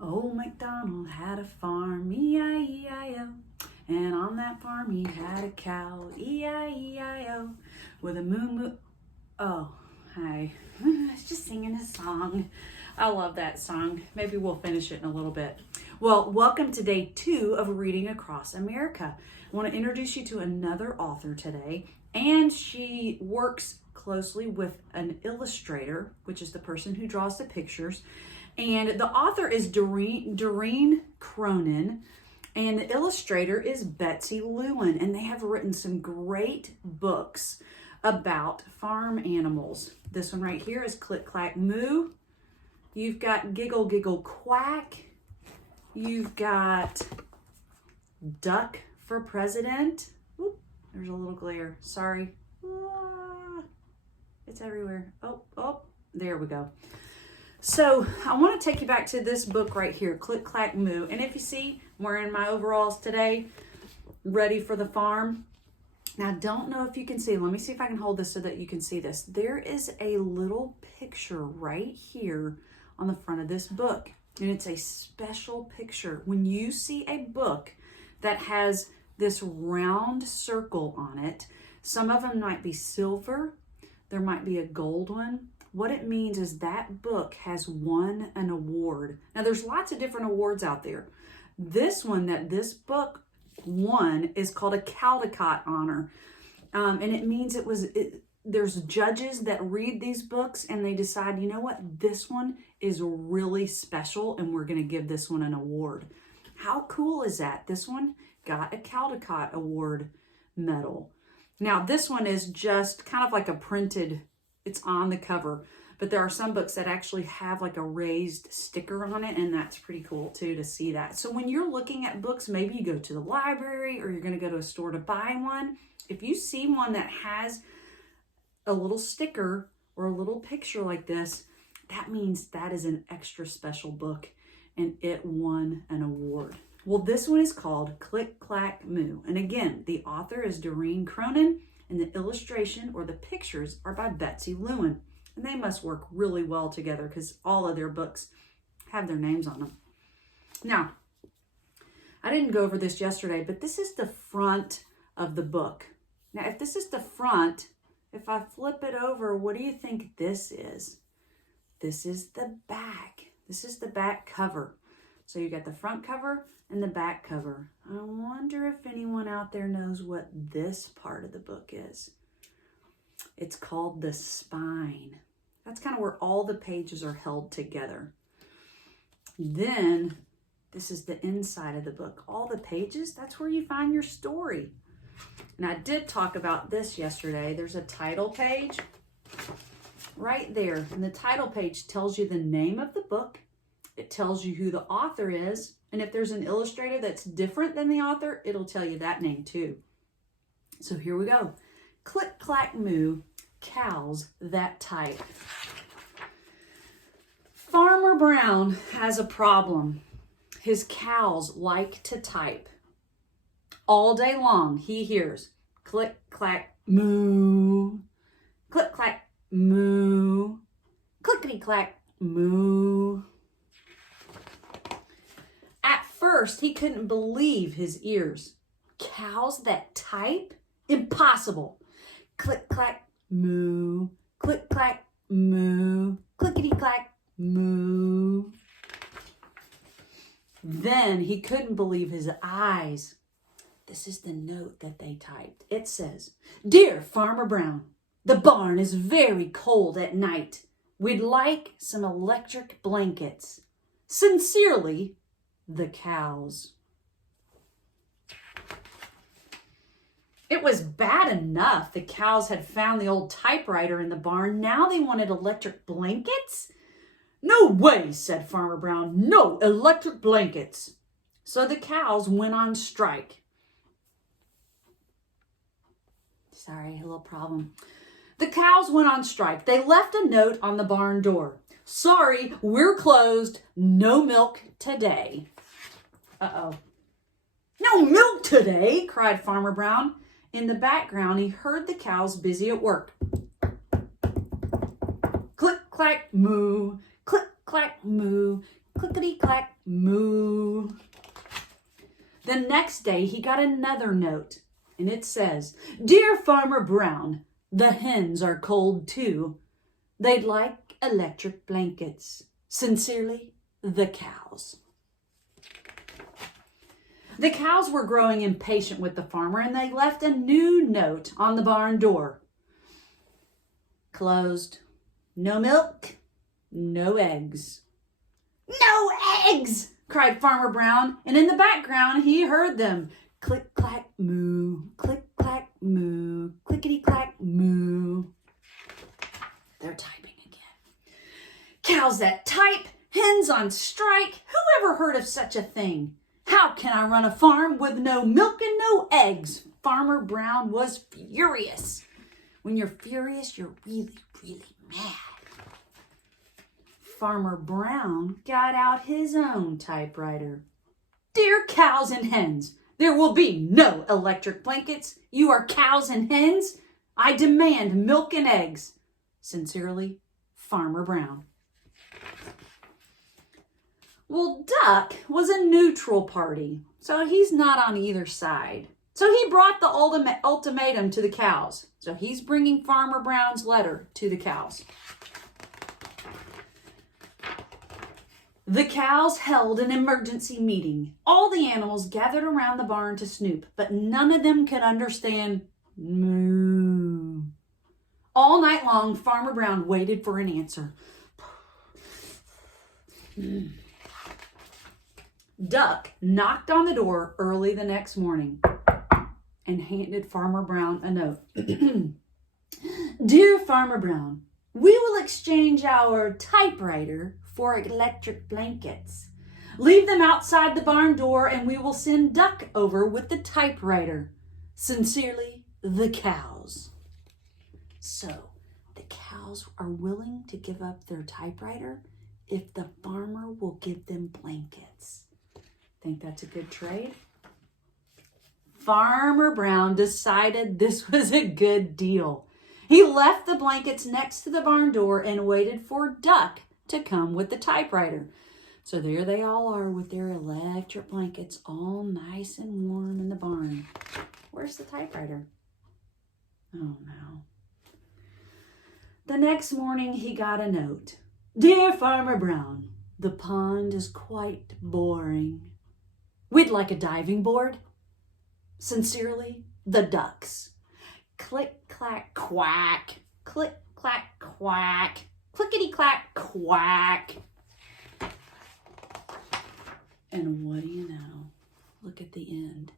Old MacDonald had a farm, E-I-E-I-O. And on that farm he had a cow, E-I-E-I-O. With a moo-moo. Oh, hi. I was just singing a song. I love that song. Maybe we'll finish it in a little bit. Well, welcome to day 2 of Reading Across America. I want to introduce you to another author today, and she works closely with an illustrator, which is the person who draws the pictures. And the author is Doreen Cronin, and the illustrator is Betsy Lewin, and they have written some great books about farm animals. This one right here is Click, Clack, Moo. You've got Giggle, Giggle, Quack. You've got Duck for President. Oop, there's a little glare. Sorry. It's everywhere. Oh, there we go. So I want to take you back to this book right here, Click, Clack, Moo. And if you see, I'm wearing my overalls today, ready for the farm. Now, I don't know if you can see. Let me see if I can hold this so that you can see this. There is a little picture right here on the front of this book. And it's a special picture. When you see a book that has this round circle on it, some of them might be silver. There might be a gold one. What it means is that book has won an award. Now, there's lots of different awards out there. This one that this book won is called a Caldecott Honor. And it means there's judges that read these books and they decide, you know what, this one is really special and we're going to give this one an award. How cool is that? This one got a Caldecott Award medal. Now, this one is just kind of like a printed, it's on the cover, but there are some books that actually have like a raised sticker on it, and that's pretty cool too to see that. So when you're looking at books, maybe you go to the library or you're going to go to a store to buy one. If you see one that has a little sticker or a little picture like this, that means that is an extra special book and it won an award. Well, this one is called Click, Clack, Moo. And again, the author is Doreen Cronin, and the illustration or the pictures are by Betsy Lewin. And they must work really well together because all of their books have their names on them. Now, I didn't go over this yesterday, but this is the front of the book. Now, if this is the front, if I flip it over, what do you think this is? This is the back. This is the back cover. So you got the front cover and the back cover. I wonder if anyone out there knows what this part of the book is. It's called the spine. That's kind of where all the pages are held together. Then this is the inside of the book. All the pages, that's where you find your story. And I did talk about this yesterday. There's a title page right there. And the title page tells you the name of the book. It tells you who the author is. And if there's an illustrator that's different than the author, it'll tell you that name too. So here we go. Click, Clack, Moo, cows that type. Farmer Brown has a problem. His cows like to type. All day long, he hears click, clack, moo, click, clack, moo, clickety, clack, moo. At first, he couldn't believe his ears. Cows that type? Impossible. Click, clack, moo, click, clack, moo, clickety, clack, moo. Then he couldn't believe his eyes. This is the note that they typed. It says, "Dear Farmer Brown, the barn is very cold at night. We'd like some electric blankets. Sincerely, the cows." It was bad enough the cows had found the old typewriter in the barn. Now they wanted electric blankets? "No way," said Farmer Brown. "No electric blankets." So the cows went on strike. Sorry, a little problem. The cows went on strike. They left a note on the barn door. "Sorry, we're closed. No milk today." Uh-oh. "No milk today," cried Farmer Brown. In the background, he heard the cows busy at work. Click, clack, moo. Click, clack, moo. clickety-clack, moo. The next day, he got another note, and it says, Dear Farmer Brown, the hens are cold too. They'd like electric blankets. Sincerely, the cows. The cows were growing impatient with the farmer, and they left a new note on the barn door. Closed. No milk, no eggs. No eggs! Cried Farmer Brown, and in the background he heard them. Click, clack, moo, click, clack, moo, clickety, clack, moo. They're typing again. Cows that type, hens on strike. Who ever heard of such a thing? How can I run a farm with no milk and no eggs? Farmer Brown was furious. When you're furious, you're really, really mad. Farmer Brown got out his own typewriter. Dear cows and hens, there will be no electric blankets. You are cows and hens. I demand milk and eggs. Sincerely, Farmer Brown. Well, Duck was a neutral party, so he's not on either side. So he brought the ultimatum to the cows. So he's bringing Farmer Brown's letter to the cows. The cows held an emergency meeting. All the animals gathered around the barn to snoop, but none of them could understand moo. All night long, Farmer Brown waited for an answer. Duck knocked on the door early the next morning and handed Farmer Brown a note. Dear Farmer Brown, we will exchange our typewriter for electric blankets. Leave them outside the barn door and we will send Duck over with the typewriter. Sincerely, the cows. So, the cows are willing to give up their typewriter if the farmer will give them blankets. Think that's a good trade? Farmer Brown decided this was a good deal. He left the blankets next to the barn door and waited for Duck to come with the typewriter. So there they all are with their electric blankets all nice and warm in the barn. Where's the typewriter? Oh no. The next morning he got a note. Dear Farmer Brown, the pond is quite boring. We'd like a diving board. Sincerely, the ducks. Click, clack, quack. Click, clack, quack. Clickety, clack, quack. And what do you know? Look at the end.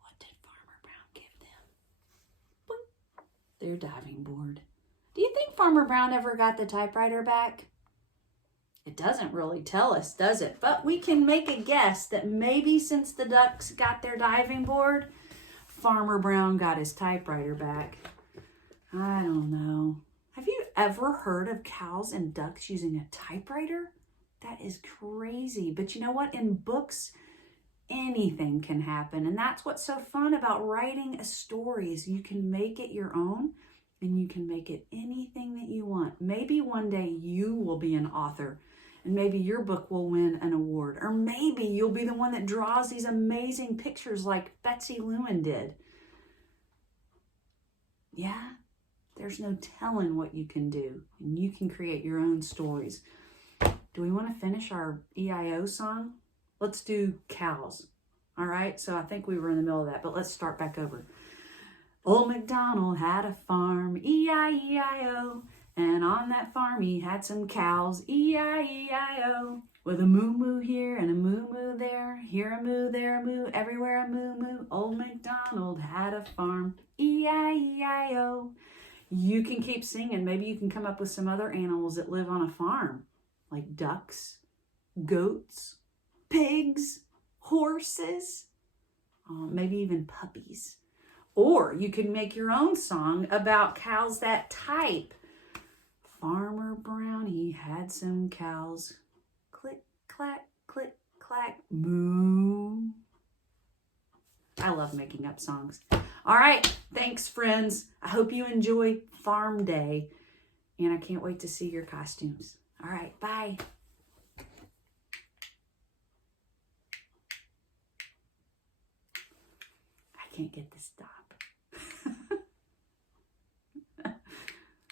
What did Farmer Brown give them? Boing. Their diving board. Do you think Farmer Brown ever got the typewriter back? It doesn't really tell us, does it? But we can make a guess that maybe since the ducks got their diving board, Farmer Brown got his typewriter back. I don't know. Have you ever heard of cows and ducks using a typewriter? That is crazy. But you know what? In books, anything can happen. And that's what's so fun about writing a story is you can make it your own and you can make it anything that you want. Maybe one day you will be an author and maybe your book will win an award. Or maybe you'll be the one that draws these amazing pictures like Betsy Lewin did. Yeah, there's no telling what you can do. And you can create your own stories. Do we want to finish our EIO song? Let's do cows. All right, so I think we were in the middle of that, but let's start back over. Old MacDonald had a farm, E-I-E-I-O. And on that farm he had some cows, E-I-E-I-O. With a moo-moo here and a moo-moo there. Here a moo, there a moo, everywhere a moo-moo. Old MacDonald had a farm, E-I-E-I-O. You can keep singing. Maybe you can come up with some other animals that live on a farm. Like ducks, goats, pigs, horses, maybe even puppies. Or you can make your own song about cows that type. Farmer Brown, he had some cows. Click, clack, moo. I love making up songs. All right, thanks, friends. I hope you enjoy Farm Day, and I can't wait to see your costumes. All right, bye. can't get this to stop.